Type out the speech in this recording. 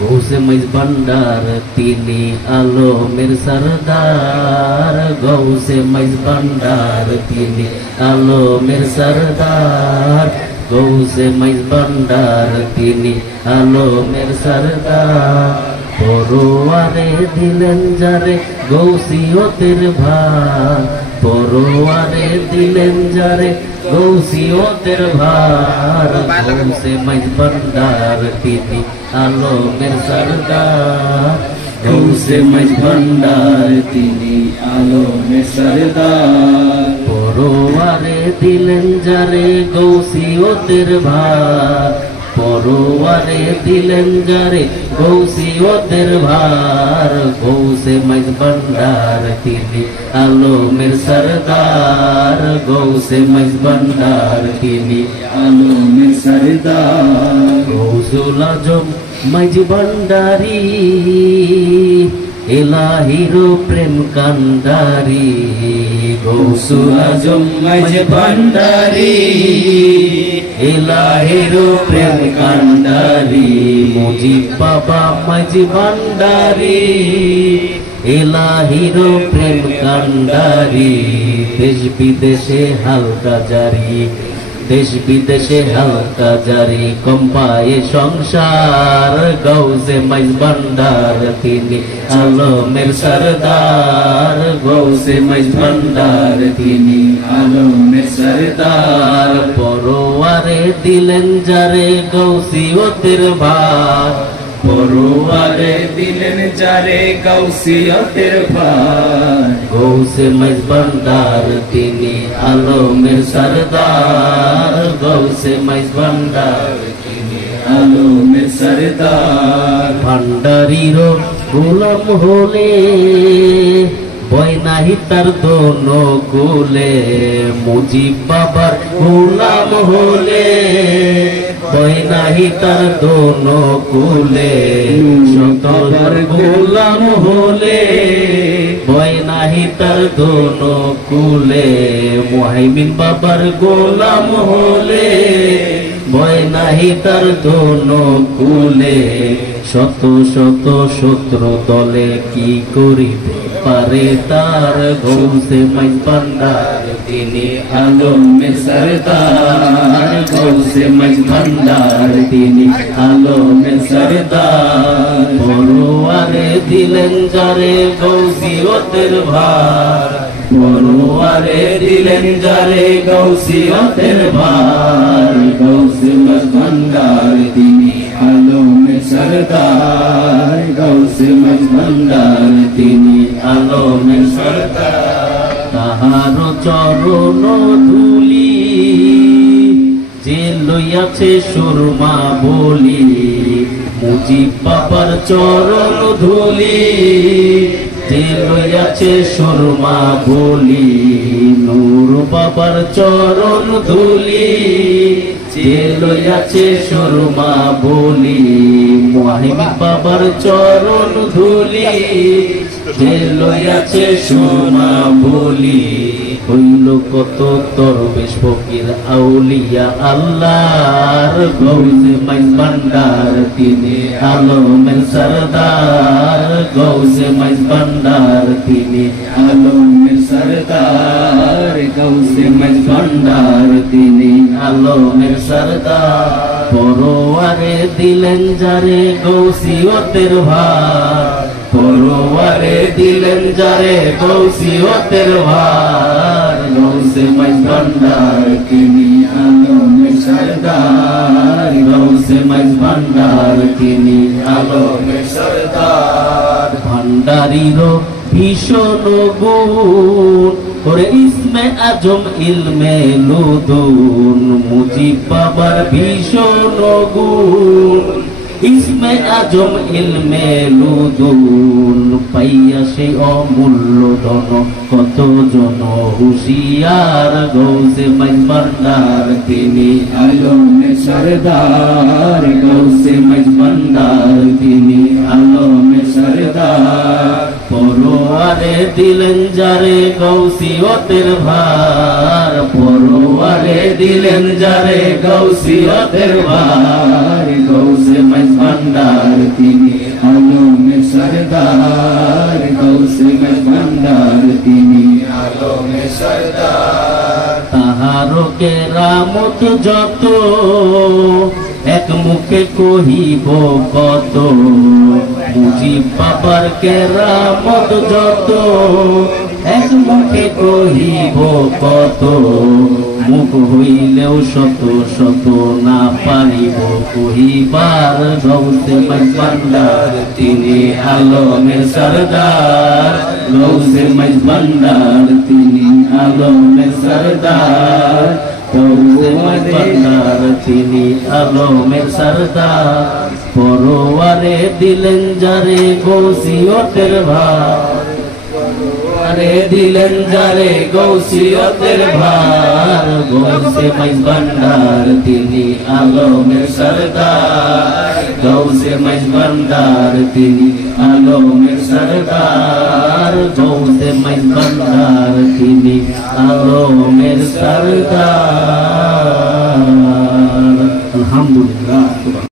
গৌসে মাইজ ভান্ডার তিনি আলমের সরদার, গৌসে মাইজ ভান্ডার তিনি আলমের সরদার, গৌসে মাইজ ভান্ডার তিনি আলমের সরদার। পরোয়ারে দিলেন যারে গৌসিয়তের ভার, পরোয়ারে দিলেন যারে গৌসিয়তের ভার, গৌসে মাইজ ভান্ডার তিনি আলমের সরদার, গৌসে মাইজ ভান্ডার তিনি আলমের সরদার। পরোয়ারে দিলেন যারে গৌসিয়তের ভার, পরোয়ারে দিলেন যারে গৌসিয়তের ভার, গৌসে মাইজ ভান্ডার তিনি আলমের সরদার, গৌসে মাইজ ভান্ডার তিনি আলমের সরদার। গৌসুল আজম মাইজ ভান্ডারি এলাহির প্রেম কান্ডারি, গৌসুল আজম মাইজ ভান্ডারি এলাহির প্রেম কান্ডারি, মুজিব বাবা মাইজ ভান্ডারি এলাহির প্রেম কান্ডারি। দেশ বিদেশে হালকা জারি, দেশ বিদেশে হালকা জারি, কম্পায়ে সংসার, গৌসে মাইজ ভান্ডার তিনি আলমের সরদার, গৌসে মাইজ ভান্ডার তিনি আলমের সরদার। পরোয়ারে দিলেন যারে গৌসিয়তের ভার, পরোয়ারে দিলেন যারে গৌসিয়তের ভার, গৌসে মাইজ ভান্ডার তিনি আলমের সরদার, গৌসে মাইজ ভান্ডার তিনি আলমের সরদার। ভান্ডারির গোলাম হলে ভয় নাহি তার দোনো কুলে, মুজিব বাবার গোলাম হলে ভয় নাহি তার দোনো কুলে, সততার গোলাম হলে ভয় নাহি তার দোনো কুলে, মুহাইমিন বাবার গোলাম হলে ভয় নাহি তার দোনো কুলে, শত শত শত্রু দলে কি করিবে পারে তার, গৌসে মাইজ ভান্ডার তিনি আলমের সরদার, গৌসে মাইজ ভান্ডার তিনি আলমের সরদার। পরোয়ারে দিলেন যারে গৌসিয়তের ভার, পরোয়ারে দিলেন যারে গৌসিয়তের ভার, গৌসে মাইজ ভান্ডার তিনি আলমের সরদার, গৌসে মাইজ ভান্ডার তিনি আলমের সরদার। তাহার চরণ ধুলি যে লইয়াছে সুরমা বলি, মুজিব বাবার চরণ ধুলি যে লইয়াছে সুরমা বলি, নূর বাবার চরণ ধুলি যে লইয়াছে সুরমা বলি, মুহাইমিন বাবার চরণ ধুলি যে লইয়াছে সুরমা বলি। হইল কত দরবেশ ফকির আউলিয়া আল্লাহর, গৌসে মাইজ ভান্ডার তিনি আলমের সরদার, গৌসে মাইজ ভান্ডার তিনি আলমের সরদার, গৌসে মাইজ ভান্ডার তিনি আলমের সরদার। পরোয়ারে দিলেন যারে গৌসিয়তের ভার, পরোয়ারে দিলেন যারে গৌসিয়তের ভার, গৌসে মাইজ ভান্ডার তিনি আলমের সরদার, গৌসে মাইজ ভান্ডার তিনি আলমের সরদার। ভান্ডারির ভীষণ গুণ করে ইসমে আজম ইলমে লুদুন, মুজিব বাবার ভীষণ গুণ ইসমে আজম ইলমে লুদুন, পাইয়া সে অমূল্য ধন কত জন হুশিয়ার, গৌসে মাইজ ভান্ডার তিনি আলমের সরদার, গৌসে মাইজ ভান্ডার তিনি আলমের সরদার। পরোয়ারে দিলেন যারে গৌসিয়তের ভার, পরোয়ারে দিলেন যারে গৌসিয়তের ভার, গৌসে মাইজ ভান্ডার তিনি আলমের সরদার গৌসে ভান্ডার তিনি আলমের সরদার তাহারও কেরামত যত এক মুখে কহিব কত মুজিব বাবার কেরামত যত এক মুখে কহিব কত মুখ হইলেও শত শত না পারিব কহিবার গৌসে ভান্ডার তিনি আলমের সরদার গৌসে ভান্ডার তিনি আলমের সরদার গৌসে ভান্ডার তিনি আলমের সরদার পরোয়ারে দিলেন যারে গৌসিয়তের ভার আরে দিলেন যারে গৌসিয়তের ভার গৌসে ভান্ডার তিনি আলমের সরদার গৌসে ভান্ডার তিনি আলমের সরদার গৌসে ভান্ডার তিনি আলমের সরদার। আলহামদুলিল্লাহ।